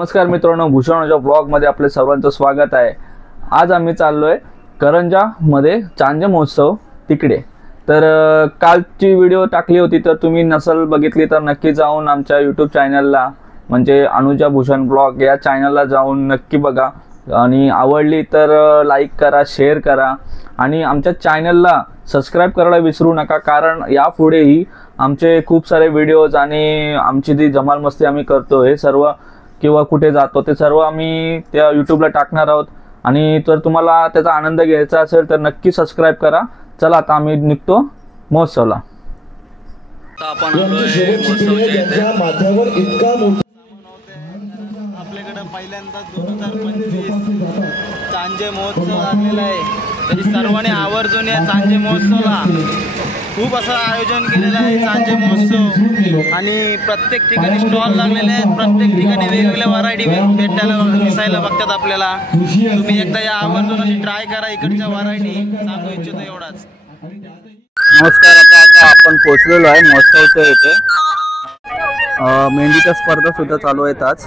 नमस्कार मित्रांनो, भूषणाच्या ब्लॉगमध्ये आपले सर्वांचं स्वागत आहे। आज आम्ही चाललोय करंजामध्ये चांजे महोत्सव तिकडे। तर कालची व्हिडिओ टाकली होती, तर तुम्ही नसल बघितली तर नक्की जाऊन आमच्या YouTube चॅनलला म्हणजे अनुजा भूषण ब्लॉग या चॅनलला जाऊन नक्की बघा आणि आवडली तर लाईक करा, शेअर करा आणि आमच्या चॅनलला सबस्क्राइब करायला विसरू नका, कारण यापुढेही आमचे खूप सारे व्हिडिओज आणि आमची जी जमाल मस्ती आम्ही करतो हे सर्व किंवा कुठे जातो ते सर्व आम्ही त्या यूट्यूबला टाकणार आहोत। आणि जर तुम्हाला त्याचा आनंद घ्यायचा असेल तर नक्की सबस्क्राइब करा। चला आता आम्ही निघतो महोत्सवला। आपण महोत्सवाच्या माथ्यावर इतका आपल्याकडे पहिल्यांदा 2025 चांजे महोत्सव लागलेला आहे, तरी सर्वांनी आवर्जून या चांजे महोत्सवाला खूप असं आयोजन केलेलं आहे। चांजे महोत्सव आणि प्रत्येक ठिकाणी स्टॉल लागलेले आहेत, प्रत्येक ठिकाणी वेगवेगळ्या व्हरायटी भेटायला दिसायला बघतात आपल्याला। तुम्ही एकदा या आवर्जून अशी ट्राय करा इकडच्या व्हरायटी, सांगू इच्छितो एवढाच। नमस्कार, आता आपण पोहोचलेलो आहे महोत्सवच्या इथे। मेहंदीच्या स्पर्धा सुद्धा चालू आहेत आज।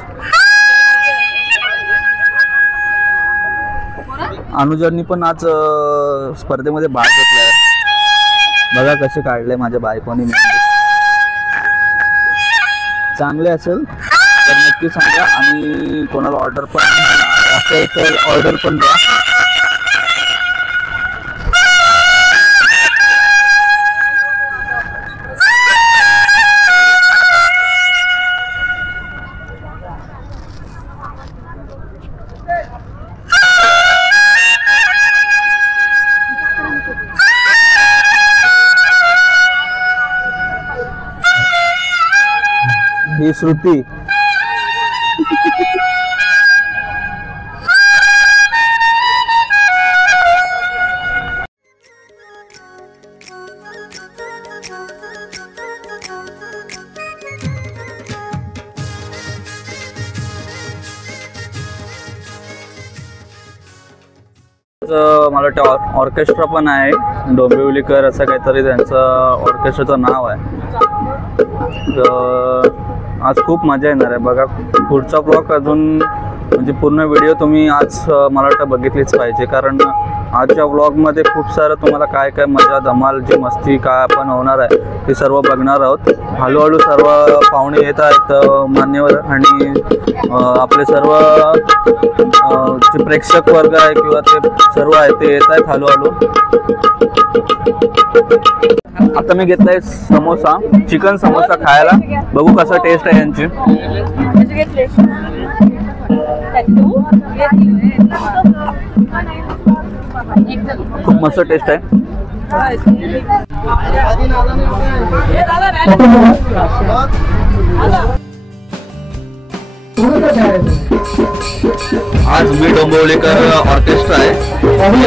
अनुजांनी पण आज स्पर्धेमध्ये भाग घेतलाय, बघा कसे काढले माझ्या बायकोनी मेहंदी। चांगले असेल तर नक्की सांगा आणि कोणाला ऑर्डर पण असेल तर ऑर्डर पण द्या। ही श्रुती मला वाटतं ऑर्केस्ट्रा पण आहे, डोंबिवलीकर असं काहीतरी त्यांचं ऑर्केस्ट्राचं नाव आहे। आज खूप मजा येणार आहे बघा। पुढचा ब्लॉग अजून म्हणजे पूर्ण व्हिडिओ तुम्ही आज मला वाटतं बघितलीच पाहिजे, कारण आजच्या ब्लॉगमध्ये खूप सारं तुम्हाला काय काय मजा धमाल जी मस्ती काय आपण होणार आहे ते सर्व बघणार आहोत। हळूहळू सर्व पाहुणे येत आहेत मान्यवर आणि आपले सर्व जे प्रेक्षक वर्ग आहे किंवा ते सर्व आहे ते येत आहेत हळूहळू। आता मी घेतलाय समोसा, चिकन समोसा खायला, बघू कसा टेस्ट आहे यांची। खूप मस्त टेस्ट आहे। आज मी डोंबिवलीकर ऑर्केस्ट्रा आहे,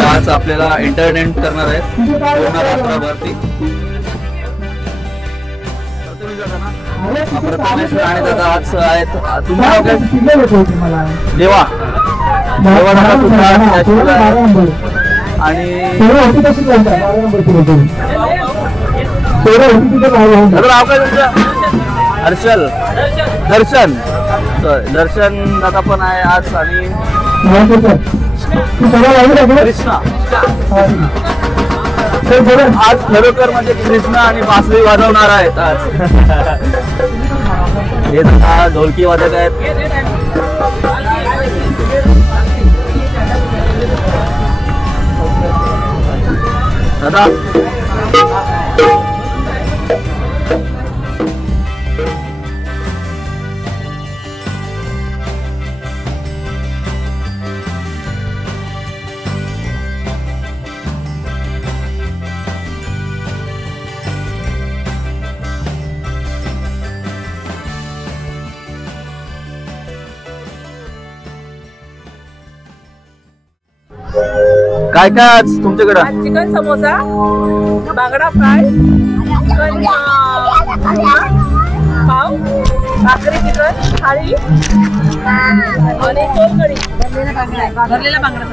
आज आपल्याला एंटरटेन करणार आहे पूर्ण रात्रभरती। प्रथमेश राणे दादा आज आहेत, देवा आणि नाव काय तुमचं? हर्षल दर्शन दर्शन दादा पण आहे आज आणि कृष्णा। आज खरोखर म्हणजे कृष्णा आणि बासरी वाजवणार आहेत आज। हे दादा ढोलकी वाजत आहेत। दादा काय काय आज तुमच्याकडे? चिकन समोसा, बांगडा फ्राय, चिकन पाव, भाकरी चिकन थाळी आणि सोलकढी, भरलेला बांगडा।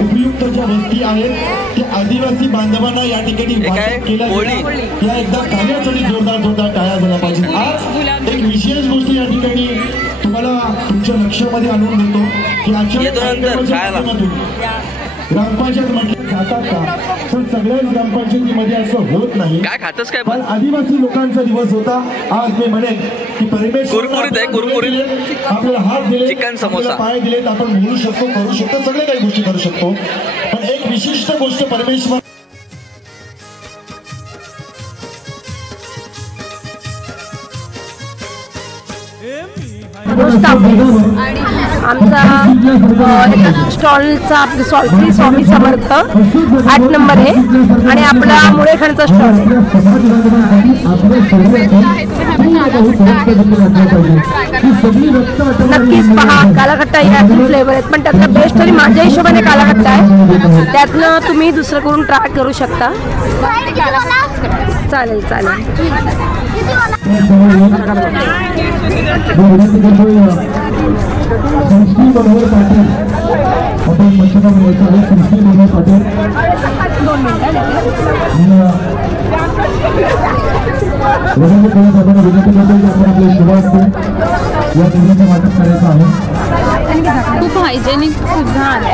उपयुक्त ज्या वस्ती आहेत त्या आदिवासी बांधवांना या ठिकाणी वाटप केल्या त्या एकदा कार्यासाठी जोरदार टाळ्या झाल्या पाहिजे. आज एक विशेष गोष्ट या ठिकाणी तुम्हाला तुमच्या लक्षामध्ये आणून देतो की आजच्या ग्रामपंचायत म्हटलं जातात का, पण सगळ्याच ग्रामपंचायतीमध्ये असं होत नाही. काय खातस काय पण आदिवासी लोकांचा दिवस होता. आज मी म्हणेन की परमेश्वर आपल्याला हात दिले, चिकन समोसा पाय दिलेत, आपण बोलू शकतो, करू शकतो, सगळे काही गोष्टी करू शकतो. पण एक विशिष्ट गोष्ट परमेश्वर आणि आमचा स्टॉलचा श्री स्वामी समर्थ 8 नंबर आहे आणि आपला मुळेखाणचा स्टॉल आहे. नक्कीच पहा, कालाखट्टा या फ्लेवर आहेत पण त्यातला बेस्ट तरी माझ्या हिशोबाने कालाखट्टा आहे. त्यातनं तुम्ही दुसरं करून ट्राय करू शकता. चालेल चालेल. खूप हायजेनिक सुद्धा आहे.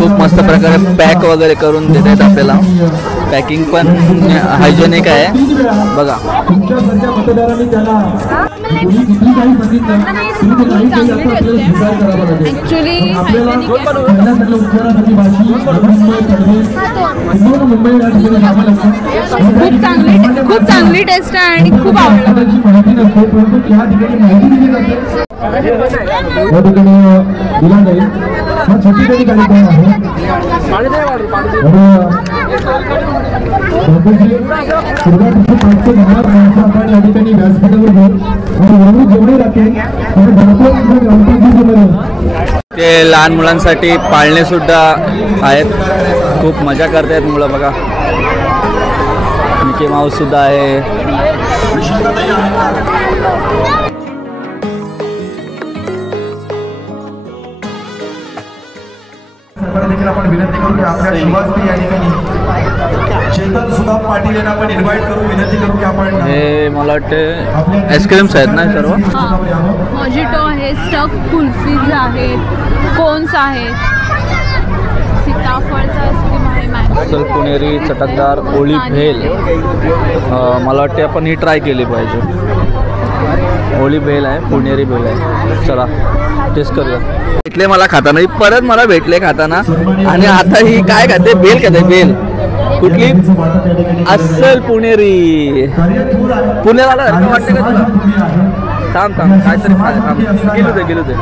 खूप मस्त प्रकारे पॅक वगैरे करून देत आहेत आपल्याला. पॅकिंग पण हायजेनिक आहे बघा. ॲक्च्युली खूप चांगली टेस्ट आहे आणि खूप आवडलं. ते लहान मुलांसाठी पाळणे सुद्धा आहेत. खूप मजा करतायत मुलं बघा. मिकी माऊस सुद्धा आहे. देखील आपण विनंती करू की आपल्या शिवाजी या ठिकाणी चेतन सुदाम पाटील यांना आपण इन्व्हाइट करू, विनंती करू की आपण हे मला वाटते आईस्क्रीम्स आहेत ना सर्व. मॉजिटो आहे, स्टफ कुल्फीज आहेत, कोन्स आहेत, सीताफळचा आईस्क्रीम आहे, असल पुणेरी चटकदार ओळी भेल. मला वाटते आपण ही ट्राय केली पाहिजे. ओळी भेल आहे, पुणेरी भेल आहे. चला टेस्ट करूया. भेटले मला खाताना, परत मला भेटले खाताना. आणि आता ही काय खाते, बेल खाते. बेल कुठली? अस्सल पुणेरी. पुण्याला वाटते का तुला? थांब काहीतरी गेलो ते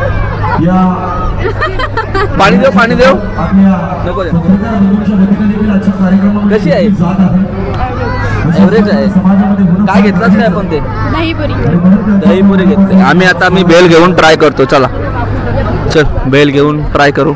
पाणी देऊ नको दे. कशी आहे? एव्हरेज आहे. काय घेतलाच काय आपण? ते दहीपुरी घेतले आम्ही. आता मी बेल घेऊन ट्राय करतो. चला चल बेल घेऊन ट्राय करू.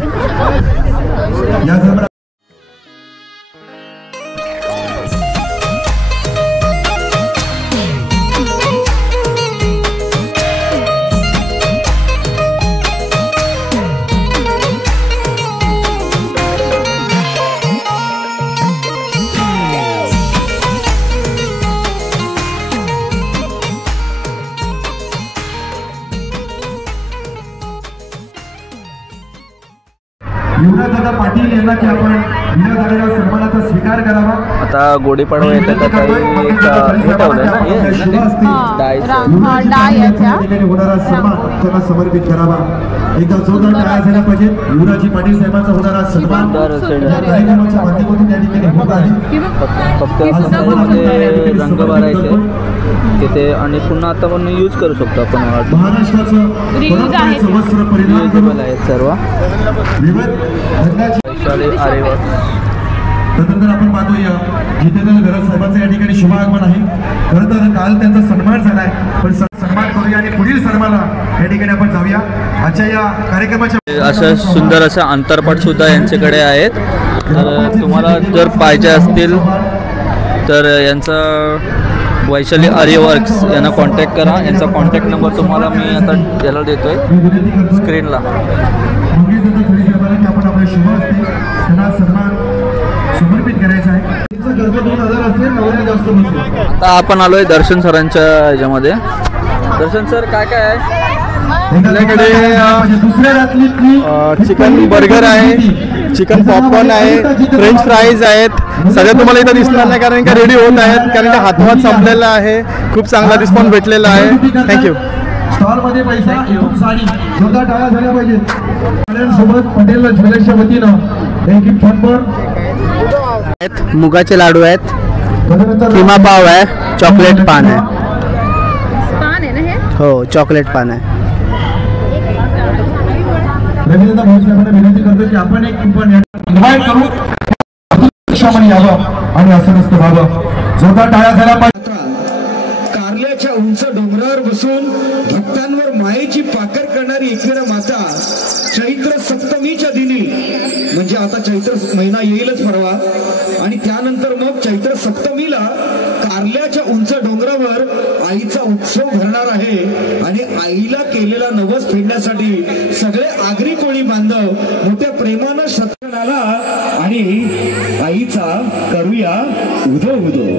पाटील यांना की आपण सन्मानाचा स्वीकार करावा. आता गुढीपाडवा येते तर काही एक हे ठेवलंय ना, होणारा सन्मान त्यांना समर्पित करावा. एकदा जोरदार टाळ्या झाल्या पाहिजे. युवराजी पाटील साहेबांचा होणारा सन्मान कार्यक्रमाच्या माध्यमातून या ठिकाणी होत आहे. फक्त रंग भरायचे तिथे आणि पुन्हा आता पण यूज करू शकतो आपण. महाराष्ट्राचं वस्त्र परिधान करून आहेत सर्व. त्यानंतर आपण पाहतोय जितेंद्र गरज साहेबांचं या ठिकाणी शुभागमन आहे. खरं तर काल त्यांचा सन्मान झालाय, पण सन्मान करूया आणि पुढील सन्मानाला या ठिकाणी आपण जाऊया. आजच्या या कार्यक्रमाच्या असं सुंदर असं अंतरपट सुद्धा यांच्याकडे आहेत. तर तुम्हाला जर पाहिजे असतील तर यांचा वैशाली आर्यवर्क्स यांना कॉन्टॅक्ट करा. यांचा कॉन्टॅक्ट नंबर तुम्हाला मी आता याला देतोय स्क्रीनला. आपण आपल्या शुभ असते त्यांना सन्मान समर्पित करायचा आहे. खर्च 2000 असेल, नवऱ्या जास्त बसेल. आता आपण आलोय दर्शन सरांच्या ह्याच्यामध्ये. दर्शन सर काय काय आहे आपल्याकडे? चिकन बर्गर आहे, चिकन पॉपकॉर्न आहे, फ्रेंच फ्राईज आहेत. सगळ्या तुम्हाला इथं दिसणार नाही कारण का रेडी होत आहेत, कारण का हातभात संपलेला आहे. खूप चांगला रिस्पॉन्स भेटलेला आहे. थँक्यू. स्टॉल मध्ये पैसा साडी जोरदार टाळ्या झाल्या पाहिजेत. सोबत पटेल ज्वेलर्सच्या वतीनं एक गिफ्ट हॅम्पर, मुगाचे लाडू आहेत, किमा पाव आहे, चॉकलेट पान आहे. पान आहे ना हे? हो, चॉकलेट पान आहे. रवींद्र भाऊसाहेबांना विनंती करतो की आपण एक कुपन इन्व्हाइट करू क्षमाने यावं आणि असं नसतं व्हावं. जोरदार टाळ्या झाल्या पाहिजे. कारल्याच्या उंच डोंगरावर बसून भक्तांवर मायेची पाकर करणारी एकविरा माता चैत्र सप्तमीच्या दिनी, म्हणजे आता चैत्र महिना येईलच परवा, आणि त्यानंतर मग चैत्र सप्तमीला कारल्याच्या उंच डोंगरावर आईचा उत्सव भरणार आहे. आणि आईला केलेला नवस फेडण्यासाठी सगळे आगरी कोळी बांधव मोठ्या प्रेमानं सत्कारला आणि आईचा करूया उदो उदो.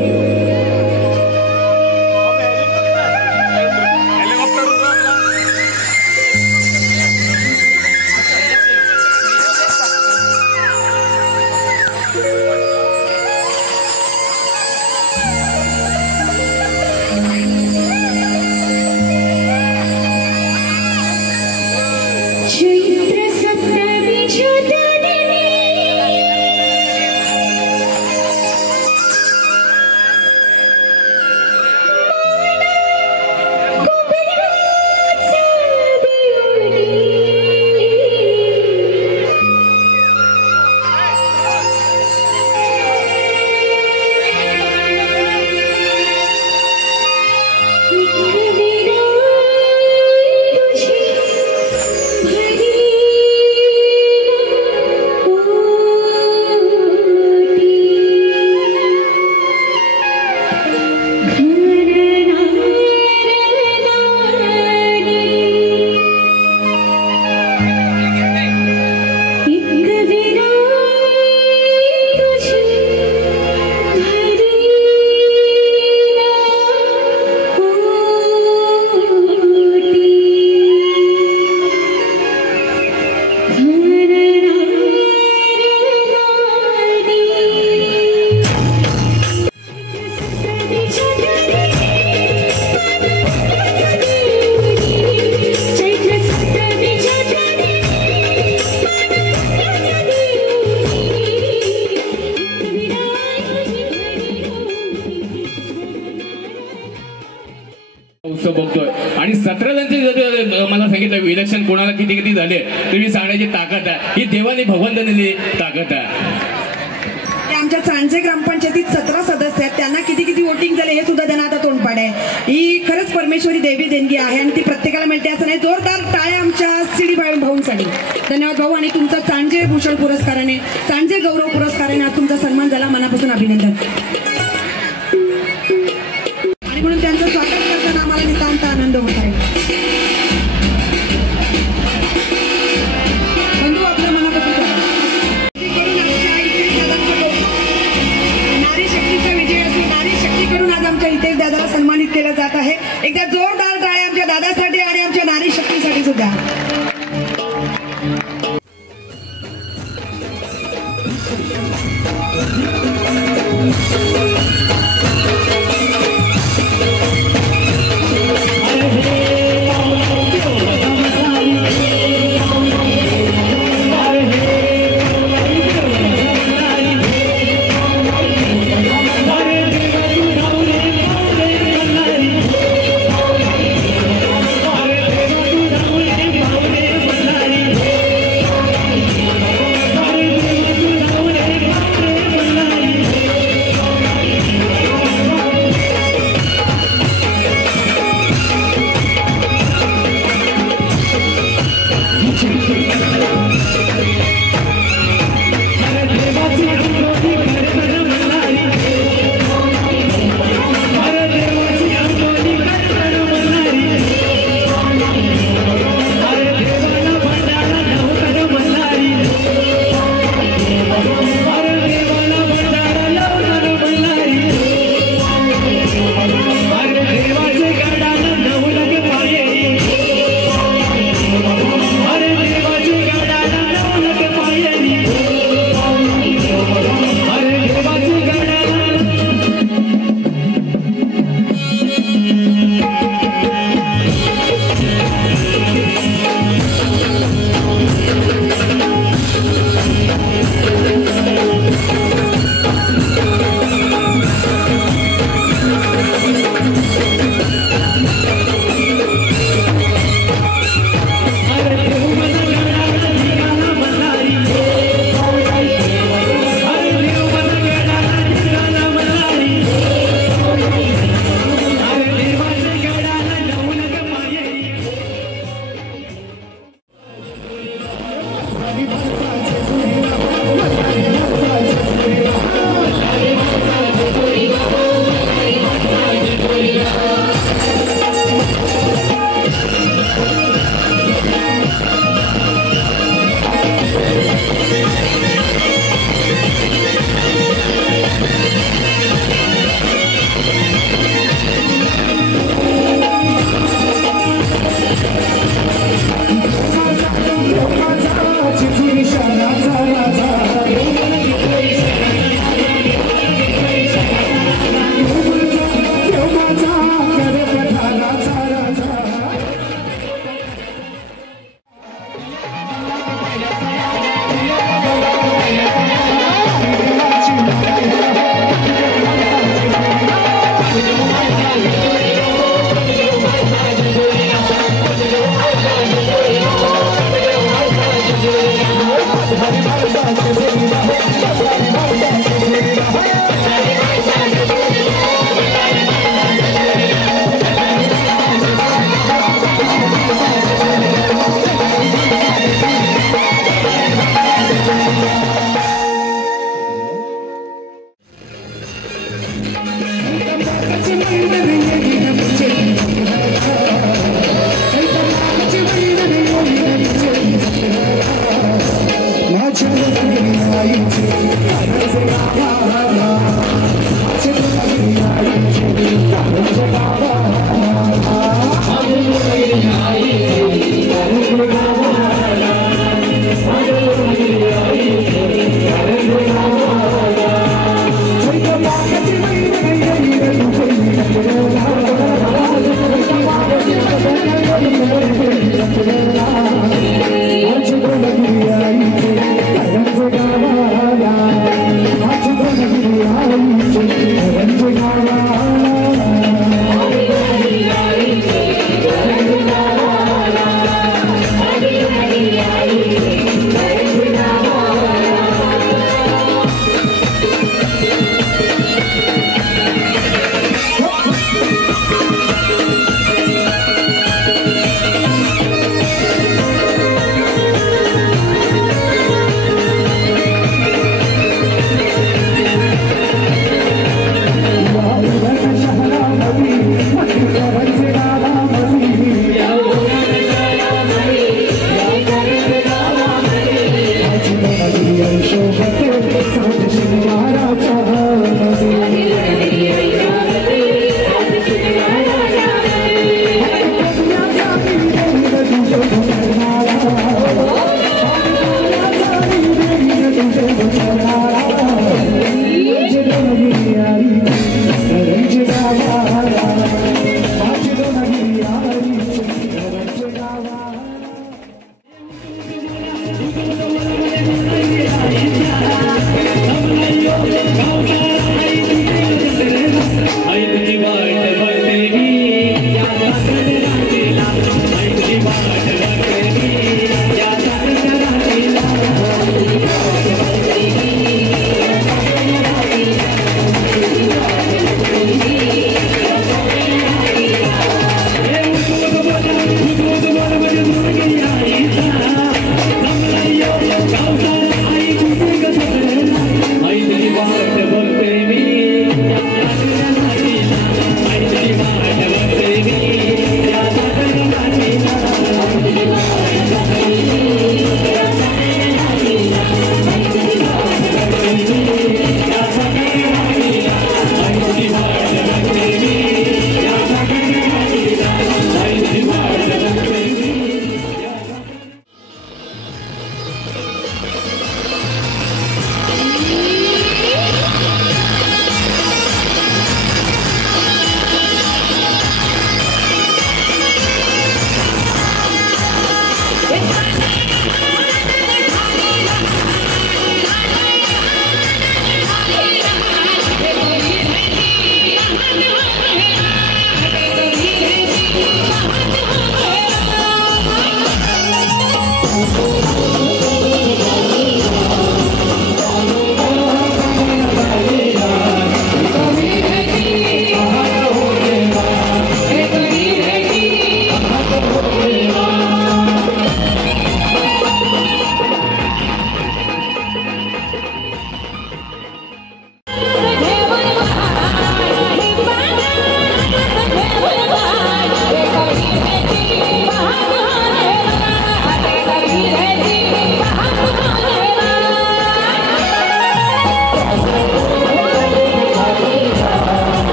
उत्सव बघतोय आणि 17 जणांचे मला सांगितलं इलेक्शन कोणाला किती किती झाले तरी सांगण्याची ताकद आहे. ही देवाने भगवंत दिलेली ताकद आहे. आमच्या चांजे ग्रामपंचायतीत 17 सदस्य आहेत, त्यांना किती किती वोटिंग झाले हे सुद्धा त्यांना आता तोंडपाड आहे. ही खरंच परमेश्वरी देवी देणगी आहे आणि ती प्रत्येकाला मिळते असं नाही. जोरदार टाळ्या आमच्या सिडी भाऊंसाठी. धन्यवाद भाऊ. आणि तुमचा चांजे भूषण पुरस्काराने, चांजे गौरव पुरस्काराने आज तुमचा सन्मान झाला. मनापासून अभिनंदन. आणि म्हणून त्यांचं स्वागत करताना आम्हाला नितांत आनंद होत आहे. बंधू आपल्या मनापासून नारी शक्तीचा विजय असून नारी शक्तीकडून आज आमच्या इथे दादाला सन्मानित केलं जात आहे. एकदा जोरदार टाळ्या आमच्या दादासाठी आणि आमच्या नारी शक्तीसाठी सुद्धा.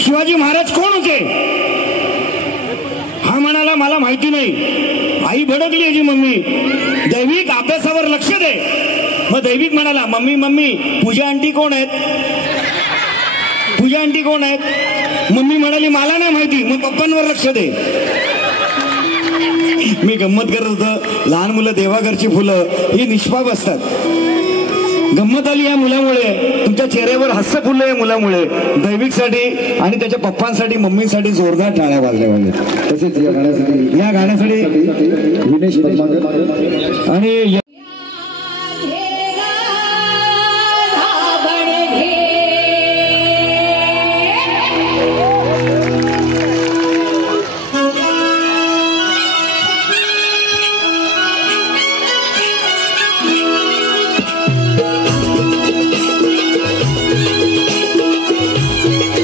शिवाजी महाराज कोण होते? हा म्हणाला मला माहिती नाही. आई भडकली याची मम्मी, दैविक अभ्यासावर लक्ष दे. मग दैविक म्हणाला मम्मी मम्मी पूजा आंटी कोण आहेत? पूजा आंटी कोण आहेत? मम्मी म्हणाली मला नाही माहिती. मग पप्पांवर लक्ष दे. मी गंमत करत होतो, लहान मुलं देवाघरची फुलं ही निष्पाप असतात. गंमत आली या मुलामुळे, तुमच्या चेहऱ्यावर हास्य फुललं या मुलामुळे. दैविकसाठी आणि त्याच्या पप्पांसाठी मम्मीसाठी जोरदार टाळ्या वाजल्या पाहिजेत. तसेच या गाण्यासाठी विनेश पद्माकर आणि Thank you.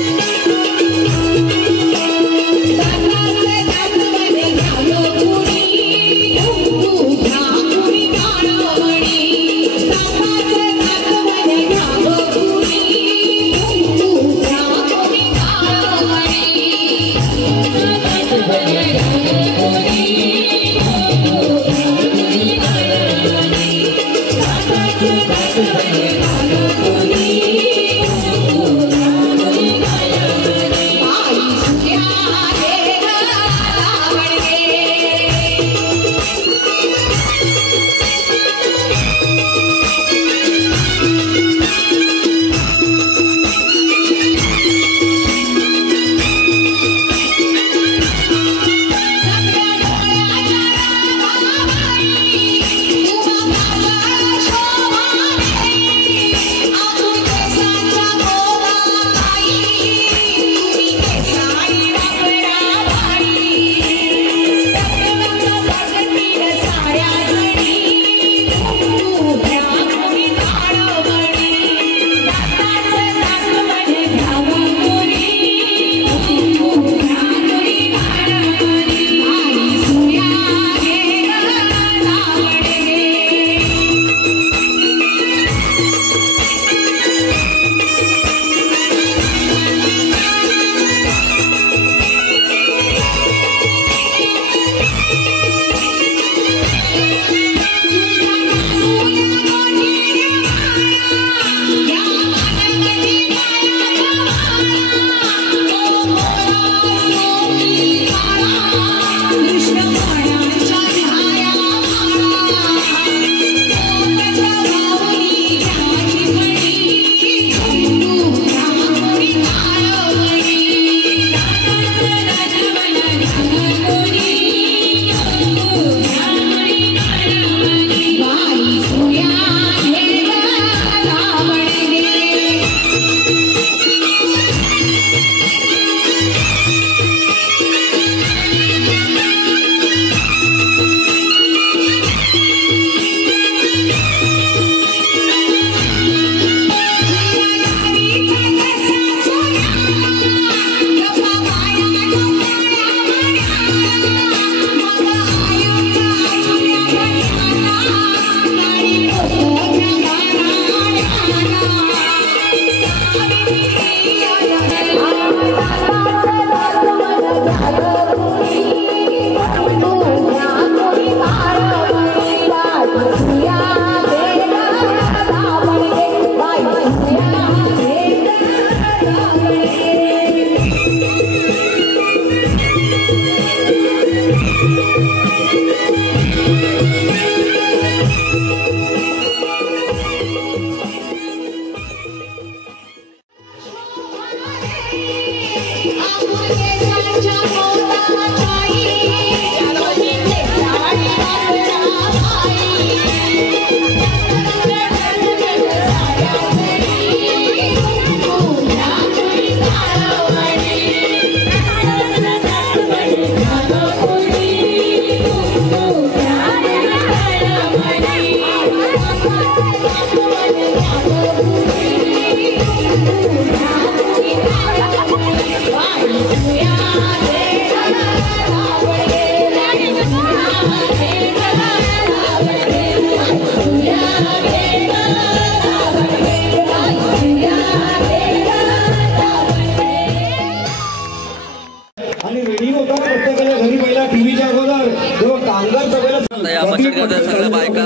कामगार सभेला या बचत गटाच्या सगळ्या बायका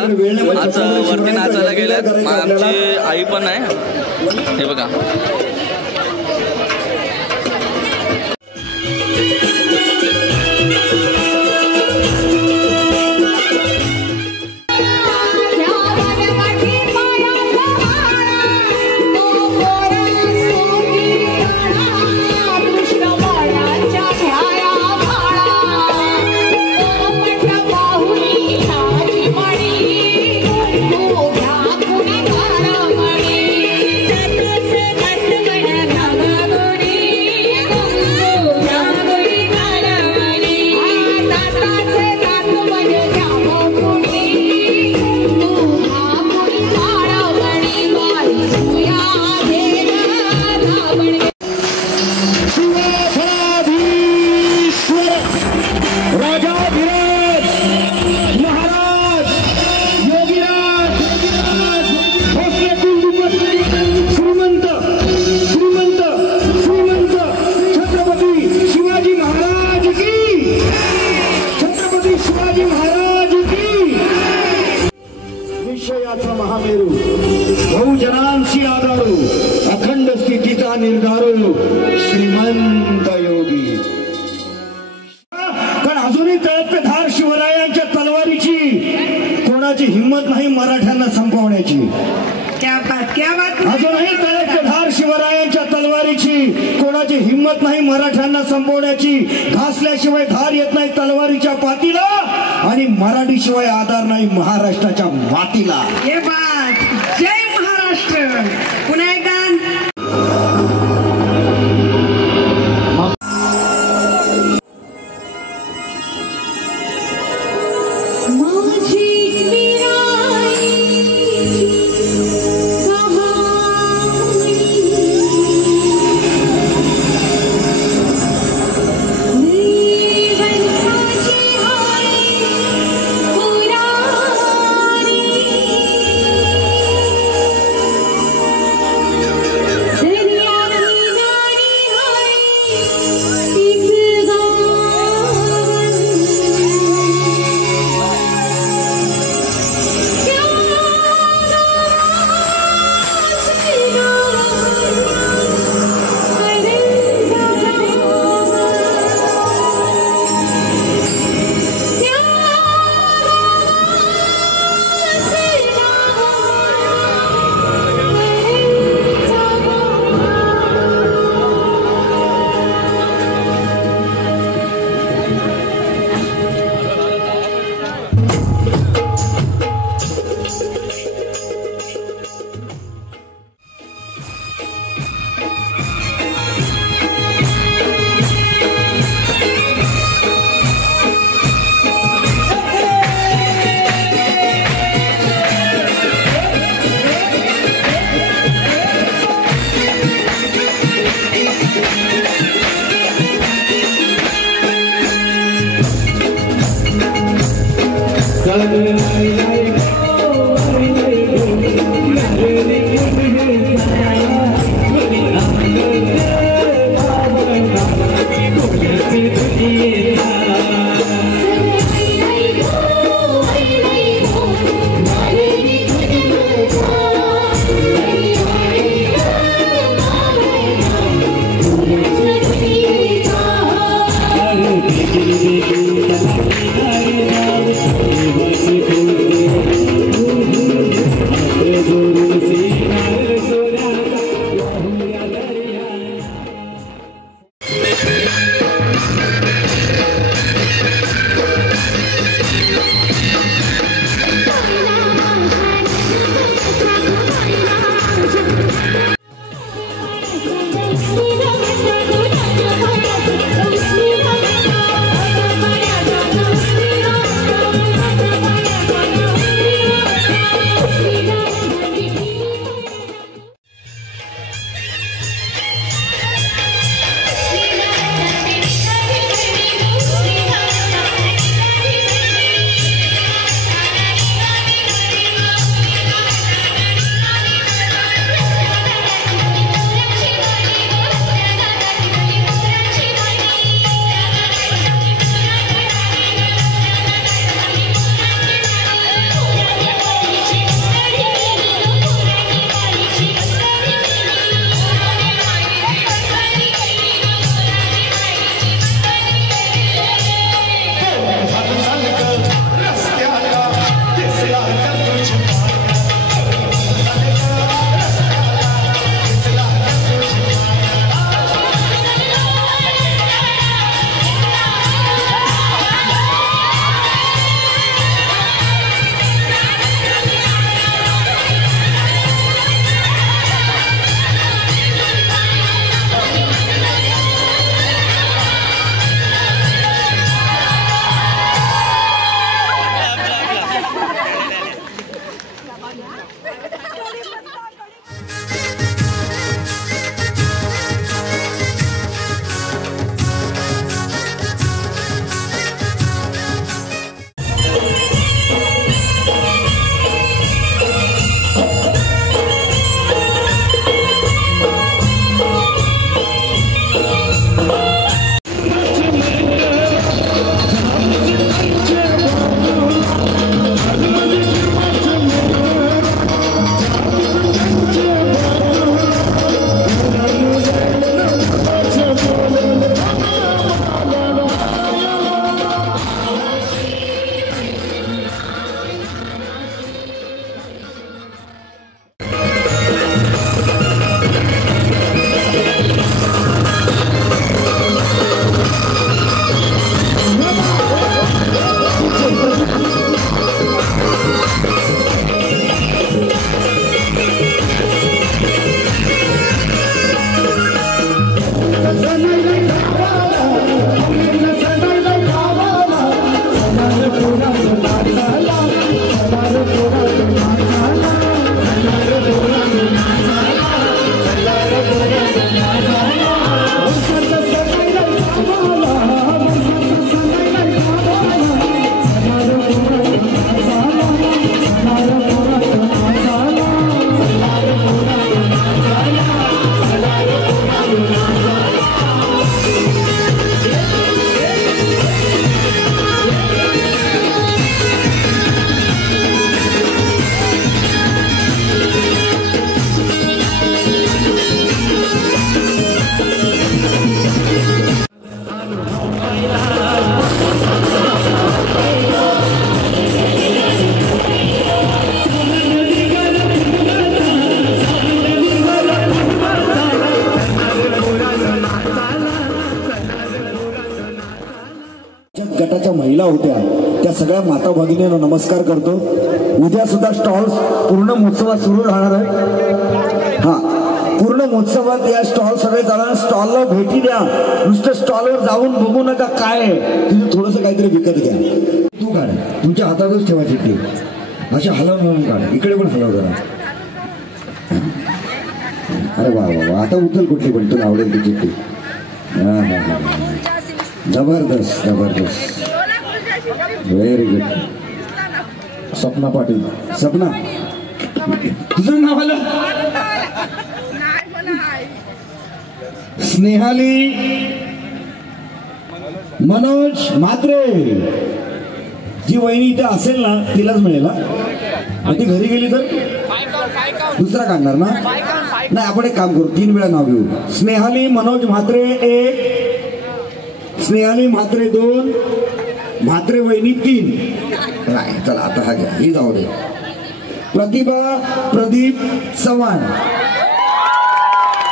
आज वरती नाचायला गेल्यात. आमची आई पण आहे, हे बघा. महामेरू बहुजनांशी आधारू अखंड स्थितीचा निर्धारू श्रीमंत योगी. पण अजूनही तळपधार शिवरायांच्या तलवारीची कोणाची हिंमत नाही मराठ्यांना संपवण्याची. अजूनही तळपधार शिवरायांच्या तलवारीची कोणाची हिंमत नाही मराठ्यांना संपवण्याची. घासल्याशिवाय धार येत नाही तलवारीच्या पातीला आणि मराठी शिवाय आधार नाही महाराष्ट्राच्या मातीला. हे बात जय महाराष्ट्र. पुन्हा एकदा गटाच्या महिला होत्या त्या सगळ्या माता भगिनींना नमस्कार करतो. उद्या सुद्धा स्टॉल्स पूर्ण महोत्सवात सुरू राहणार आहे. हा, पूर्ण महोत्सवात या स्टॉल सगळे जाणार. स्टॉलला भेटी द्या, नुसतं स्टॉलवर जाऊन बघू नका काय आहे, तुम्ही थोडंसं काहीतरी विकत घ्या. तू काढ, तुमच्या हातातच ठेवा चिठ्ठी, अशा हलव म्हणून काढ. इकडे पण हलव जरा. अरे वा वा वा, आता उचल कुठली पण तुला आवडेल ती चिठ्ठी. जबरदस्त जबरदस्त, व्हेरी गुड. सपना पाटील. सपना, तुझं नाव आलं? स्नेहाली मनोज म्हात्रे. जी वहिनी इथे असेल ना तिलाच मिळेल. ती घरी गेली तर दुसरा काढणार ना? नाही, आपण एक काम करू, 3 वेळा नाव घेऊ. स्नेहाली मनोज म्हात्रे 1, स्नेहाली म्हात्रे 2, म्हात्रे वहिनी 3. नाही, चला आता हा घ्या, ही जाऊ दे. प्रतिभा प्रदीप चव्हाण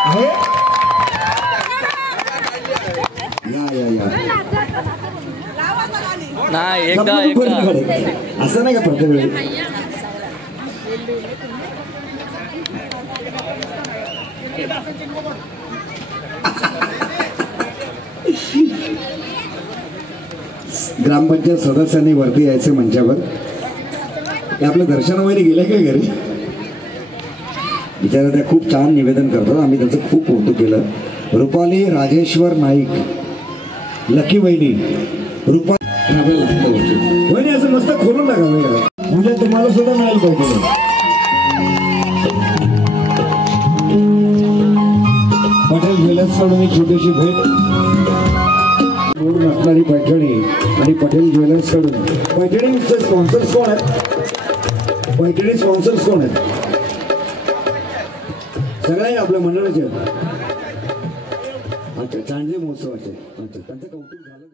आहे. नाही, एकदा असं नाही का प्रत्येक वेळी? ग्रामपंचायत सदस्यांनी वरती यायचे मंचावर. आपलं दर्शन वगैरे गेले का घरी? बिचारा त्या खूप छान निवेदन करतात, आम्ही त्याचं खूप कौतुक केलं. रुपाली राजेश्वर नाईक, लकी वहिनी, रुपा वहिनी असं मस्त खोलून टाका. म्हणजे तुम्हाला सुद्धा मिळायला पाहिजे. पटेल ज्वेलर्स कडून एक छोटीशी भेट. बोलून असणारी पैठणी आणि पटेल ज्वेलर्स कडून. पैठणीचे स्पॉन्सर्स कोण आहेत? पैठणी स्पॉन्सर्स कोण आहेत? सगळ्यांनी आपल्या मंडळाचे. अच्छा, चांजे महोत्सवाचे. अच्छा, त्यांचं कौतुक झालं.